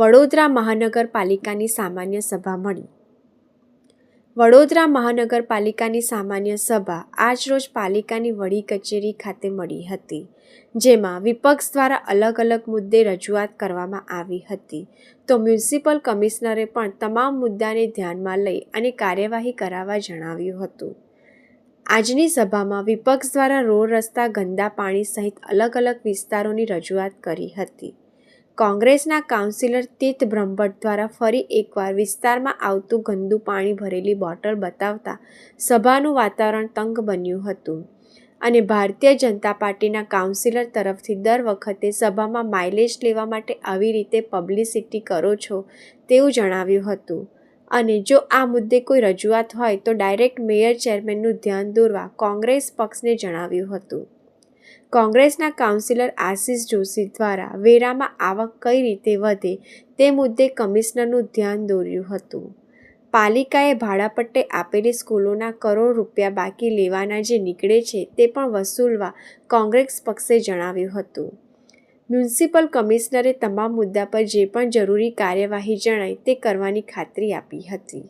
વડોદરા મહાનગરપાલિકાની સામાન્ય સભા મળી. વડોદરા મહાનગરપાલિકાની સામાન્ય સભા આજરોજ પાલિકાની વડી કચેરી ખાતે મળી હતી, જેમાં વિપક્ષ દ્વારા અલગ અલગ મુદ્દે રજૂઆત કરવામાં આવી હતી. તો મ્યુનિસિપલ કમિશનરે પણ તમામ મુદ્દાને ધ્યાનમાં લઈ અને કાર્યવાહી કરાવવા જણાવ્યું હતું. આજની સભામાં વિપક્ષ દ્વારા રોડ, રસ્તા, ગંદા પાણી સહિત અલગ અલગ વિસ્તારોની રજૂઆત કરી હતી. કોંગ્રેસના કાઉન્સિલર તીર્થ બ્રહ્મભટ્ટ દ્વારા ફરી એકવાર વિસ્તારમાં આવતું ગંદુ પાણી ભરેલી બોટલ બતાવતા સભાનું વાતાવરણ તંગ બન્યું હતું અને ભારતીય જનતા પાર્ટીના કાઉન્સિલર તરફથી દર વખતે સભામાં માઇલેજ લેવા માટે આવી રીતે પબ્લિસિટી કરો છો તેવું જણાવ્યું હતું અને જો આ મુદ્દે કોઈ રજૂઆત હોય તો ડાયરેક્ટ મેયર ચેરમેનનું ધ્યાન દોરવા કોંગ્રેસ પક્ષને જણાવ્યું હતું. કોંગ્રેસના કાઉન્સિલર આશિષ જોશી દ્વારા વેરામાં આવક કઈ રીતે વધે તે મુદ્દે કમિશનરનું ધ્યાન દોર્યું હતું. પાલિકાએ ભાડાપટ્ટે આપેલી સ્કૂલોના કરોડ રૂપિયા બાકી લેવાના જે નીકળે છે તે પણ વસૂલવા કોંગ્રેસ પક્ષે જણાવ્યું હતું. મ્યુનિસિપલ કમિશનરે તમામ મુદ્દા પર જે પણ જરૂરી કાર્યવાહી જણાય તે કરવાની ખાતરી આપી હતી.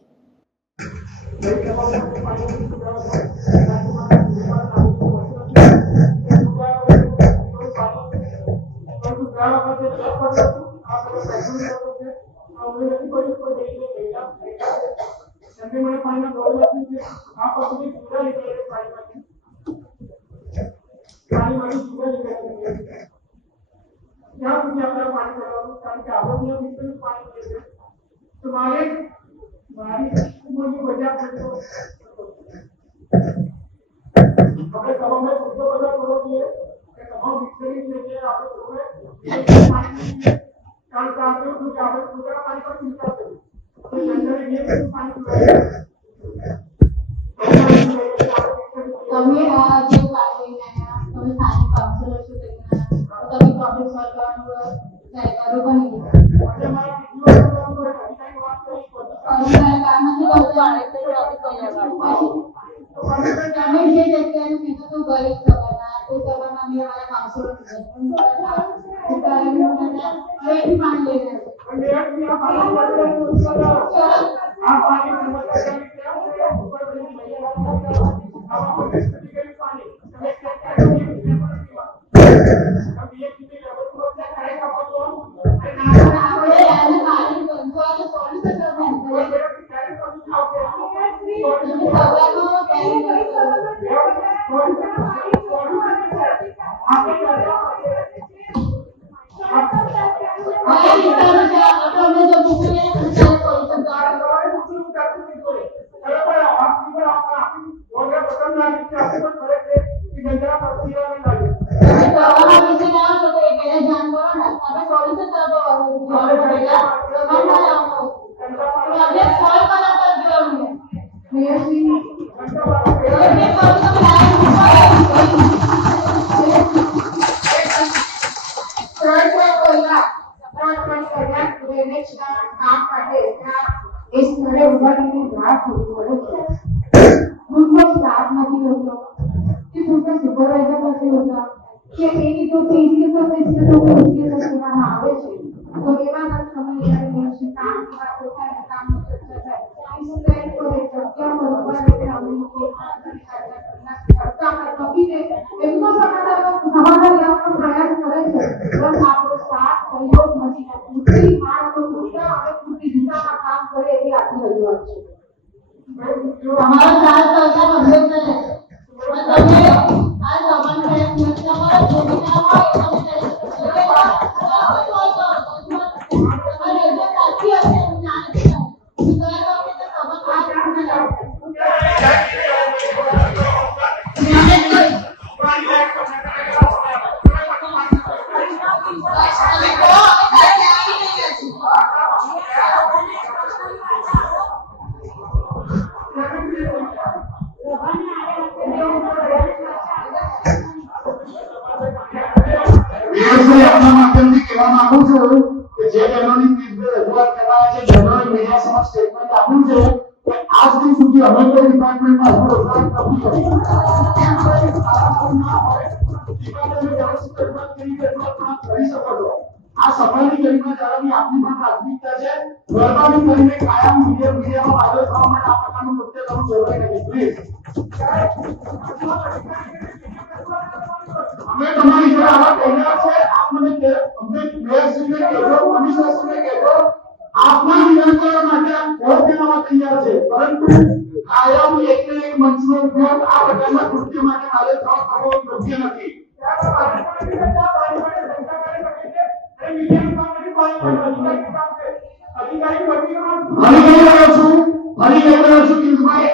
આ સભાની ગરિમા જાળવવી આપની પણ પ્રાથમિકતા છે. મહેરબાની કરીને કાયમ મીડિયામાં હાજર થવા માટે આ પ્રકારનું કૃત્ય કરવું જરૂરી નથી. પ્લીઝ અમે તમારી જોડે આવા કહેલા છે. આપ મને અમને મેયરશ્રીને કહેજો, કમિશનરશ્રીને કહેજો, આપના નિયંત્રણ માટે વોટ દેવામાં તૈયાર છે, પરંતુ કાયમ એક મંચનો ઉપયોગ આ પ્રકારના કૃત્ય માટે હાજર થવા કરવો યોગ્ય નથી.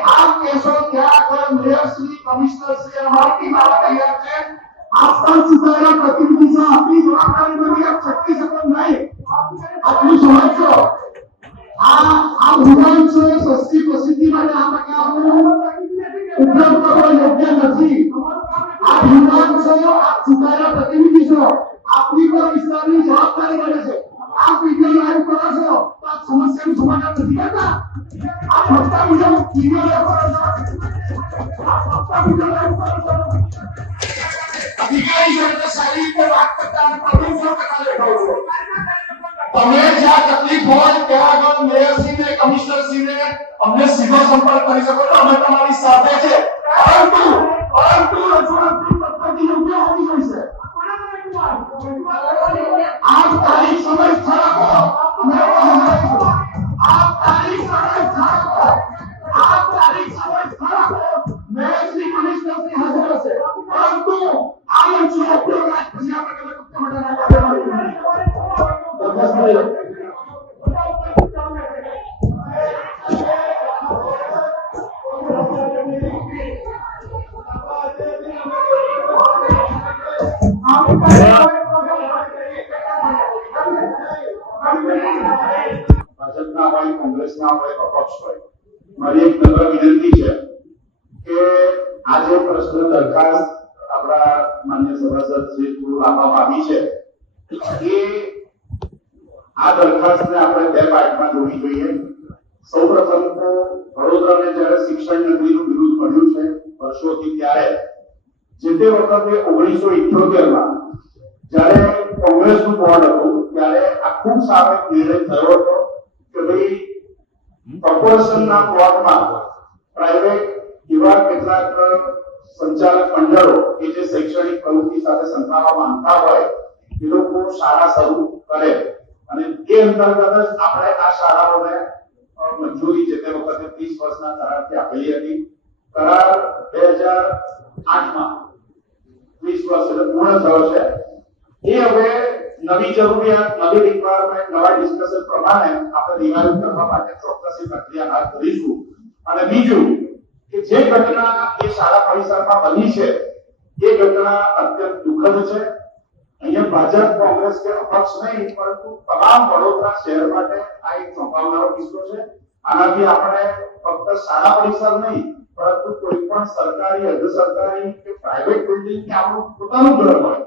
આપ કહેશો ત્યાં આગળ મેયરશ્રી, કમિશનરશ્રી અમારી ટીમ આવા તૈયાર છે. આપ પણ સુધારા પ્રતિનિધિ છો, આપની જવાબદારી બની આપ છટકી શકો નહીં. આટલું સમજો. આ વિધાન છે સસ્તી પ્રસિદ્ધિ માટે આ પ્રકારનું ઉપયોગ કરવો યોગ્ય નથી. આ વિધાન છે, આપ સુધારા પ્રતિનિધિ છો, આપની પર વિસ્તારની જવાબદારી બને છે. આપ વિડીયો લાઈવ કરો છો તો આ સમસ્યાનું સમાધાન નથી કરતા. આ ફક્ત વિડીયો લાઈવ કરો છો, આ ફક્ત વિડીયો લાઈવ કરો છો. અધિકારી જોડે સારી રીતે વાત કરતા પ્રભુ કરતા દેખાવ છો. તમે જ્યાં તકલીફ હોય ત્યાં આગળ મેયરશ્રીને, કમિશનરશ્રીને અમને સીધો સંપર્ક કરી શકો છો. અમે તમારી સાથે છે, પરંતુ રજૂઆતની પદ્ધતિ યોગ્ય હોવી જોઈએ. આપ તારીખ સમય સ્થળ આપો, અમે આપ તારીખ સમય સ્થળ આપો, આપ તારીખ સમય સ્થળ આપો. મેયરશ્રી, કમિશનરશ્રી હાજર હશે, પરંતુ આ મંચનો ઉપયોગ આજ પછી આ પ્રકારના કૃત્ય માટે ના કરવો. ભાજપના હોય, કોંગ્રેસના હોય, અપક્ષ હોય, મારી એક નમ્ર વિનંતી છે કે આ જે પ્રશ્ન દરખાસ્ત આપણા માન્ય સભાસદ શ્રી થ્રુ આપવામાં આવી છે એ આ દરખાસ્તને આપણે બે પાર્ટમાં જોવી જોઈએ. સૌપ્રથમ તો વડોદરાને જ્યારે શિક્ષણ નગરીનું બિરુદ મળ્યું છે વર્ષોથી, ત્યારે જે તે વખતે 1978માં જ્યારે કોંગ્રેસનું બોર્ડ હતું ત્યારે આ ખૂબ સારો નિર્ણય થયો હતો કે ભાઈ કોર્પોરેશનના પ્લોટમાં પ્રાઇવેટ એવા કેટલાક સંચાલક મંડળો કે જે શૈક્ષણિક પ્રવૃત્તિ સાથે સંકળાયેલા માનતા હોય એ લોકો શાળા શરૂ કરે અને એ અંતર્ગત જ આપણે આ શાળાઓને મંજૂરી જે તે વખતે 30 વર્ષના કરારથી આપેલી હતી. કરાર 2008માં 30 વર્ષ એટલે પૂર્ણ થયો છે. એ હવે નવી જરૂરિયાત, નવી રિક્વાયરમેન્ટ, નવા ડિસ્કશન પ્રમાણે આપણે રિવાઇવ કરવા માટે ચોક્કસ પ્રક્રિયા હાથ ધરીશું. અને બીજું કે જે ઘટના એ શાળા પરિસરમાં બની છે એ ઘટના અત્યંત દુઃખદ છે. અહીંયા ભાજપ, કોંગ્રેસ કે અપક્ષ નહીં, પરંતુ તમામ વડોદરા શહેર માટે આ એક ચોંકાવનારો કિસ્સો છે. આનાથી આપણે ફક્ત શાળા પરિસર નહીં, પરંતુ કોઈ પણ સરકારી, અર્ધ સરકારી કે પ્રાઇવેટ બિલ્ડિંગ કે આપણું પોતાનું ઘર હોય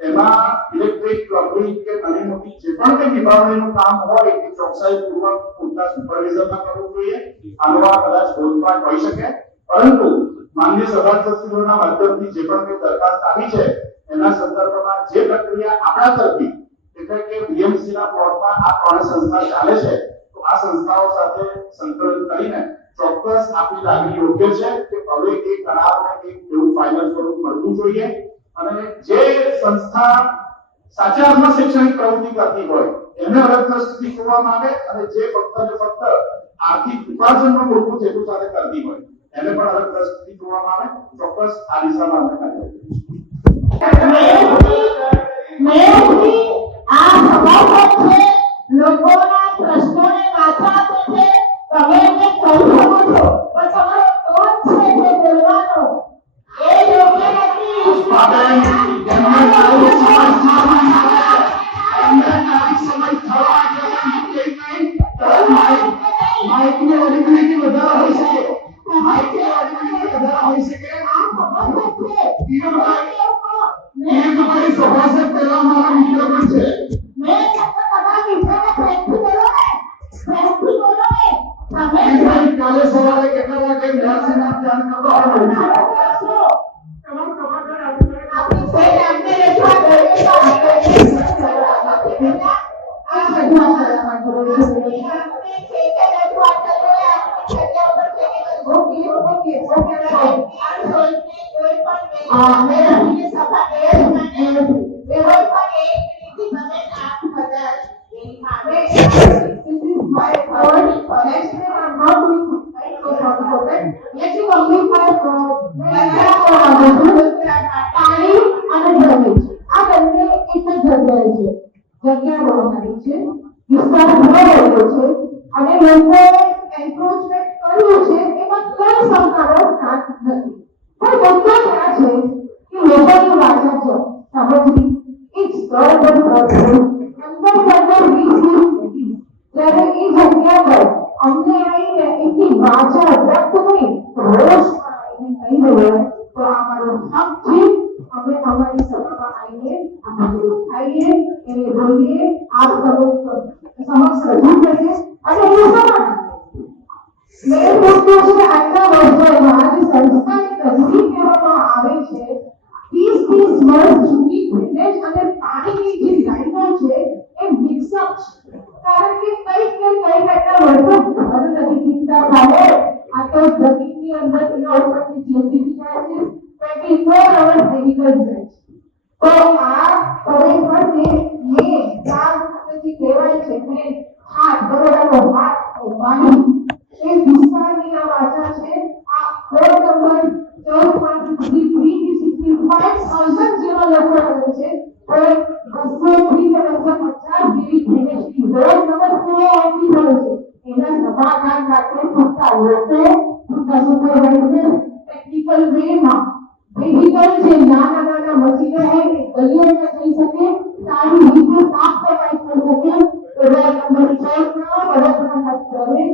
એમાં ઇલેક્ટ્રિક, પ્લમ્બિંગ કે નાની મોટી જે પણ કંઈ વિભાવણીનું કામ હોય એ ચોકસાઈપૂર્વક પૂરતા સુપરવિઝનમાં કરવું જોઈએ. આનો આ કદાચ બોધપાઠ હોઈ શકે, પરંતુ માનનીય સભાસદશ્રીઓના માધ્યમથી જે પણ કંઈ દરખાસ્ત આવી છે એના સંદર્ભમાં જે પ્રક્રિયા આપણા તરફી એટલે કે બીએમસીના પ્લોટમાં આ ત્રણ સંસ્થા ચાલે છે, તો આ સંસ્થાઓ સાથે સંકલન કરીને ચોક્કસ આપણી લાગણી યોગ્ય છે કે હવે એ કરારને એક એવું ફાઇનલ સ્વરૂપ મળવું જોઈએ. અને જે સંસ્થા સાચા અર્થમાં શૈક્ષણિક પ્રવૃત્તિ કરતી હોય એને અલગ દ્રષ્ટિથી જોવામાં આવે અને જે ફક્ત ને ફક્ત આર્થિક ઉપાર્જનનો મૂળભૂત હેતુ સાથે કરતી હોય એને પણ અલગ દ્રષ્ટિથી જોવામાં આવે. ચોક્કસ આ દિશામાં આપણે કાર્ય કરીશું. આ સભાસદ છે, લોકોના પ્રશ્નોને વાચા આપે છે, તમે એને કહી શકો છો, પણ તમારો ટોન છે તે બોલવાનો એ યોગ્ય નથી. માઇકની ઓડિબિલિટી વધારે હોઈ શકે, માઇકની ઓડિબિલિટી વધારે હોઈ શકે. તમારી સભાસદ પહેલા મારા મિત્ર પણ છે. મેં તમારા મિત્રને પ્રેમથી બોલો ને, પ્રેમથી બોલો ને. તમે કાલે સવારે કેટલા વાગે મેયરશ્રીને જાણ કરતો આપણી કોઈ નામને રજૂઆત કરીએ તો આપણે ઓકે ઓકે આ મેં સભા એ મને કોઈ પણ એક નીતિ બને આપ બધા એની માગે this is my word actually I'm not doing let's complete my પાણી અને જમીન આ બંને એક જ જગ્યાએ છે જગ્યા બનાવી છે વિસ્તાર ભરેલો છે અને લોકોએ એન્ક્રોચમેન્ટ કર્યું છે એમાં કોઈ સંકારો સાથ નથી પણ મુદ્દો ક્યાં છે કે લોકોની વાચા છે સમજવી એક સ્તર પર અંદર વીસી જ્યારે એ જગ્યા પર અમને આવીને એની વાચા વ્યક્ત નહીં રોષ આવીને કહી રહ્યો તો અમારો હક છે અમે અમારી સભામાં આવીને અમારું ખાઈએ એને બોલીએ આપ સમક્ષ રજૂ કરીએ અને એ સમાન મેં મુદ્દો છે આટલા વર્ષોમાં જે સંસ્થાની તજવીજ કરવામાં આવે છે 30 વર્ષ સુધી ડ્રેનેજ અને પાણીની જે લાઈનો છે એ મિક્સઅપ છે કારણ કે કંઈક ને કંઈક આટલા વર્ષો ઘર નથી દીકતા થાય આ તો જમીનની અંદર એના ઉપરથી જેસીબી જાય છે 24 અવર્સ વેહિકલ્સ જાય છે તો આ ખરેખર જે કામ જે કહેવાય છે કે હાથ બરોડાનો હાથ પાણી એ વિસ્તારની આ વાચા છે આ કોડ નંબર 14.365,000 જેવા લોકો રહે છે તો 200 થી 250 જેવી ડ્રેનેજની રોડ સમસ્યાઓ આવતી હોય છે એના સમાધાન માટે પૂરતા લોકો પૂરતા સુપરવાઇઝર ટેકનિકલ વેમાં વેહિકલ જે નાના મશીનો હોય એ ગલીઓમાં જઈ શકે સારી રીતે સાફ સફાઈ કરી શકે એવા નંબર 14 ના વડાપ્રધાન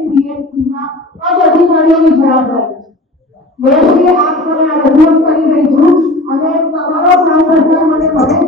પીએમસીના પદ અધિકારીઓની જવાબદારી છે. મેં આપ મને આ રજૂઆત કરી રહી છું અને તમારો સાથ સહકાર મને મળે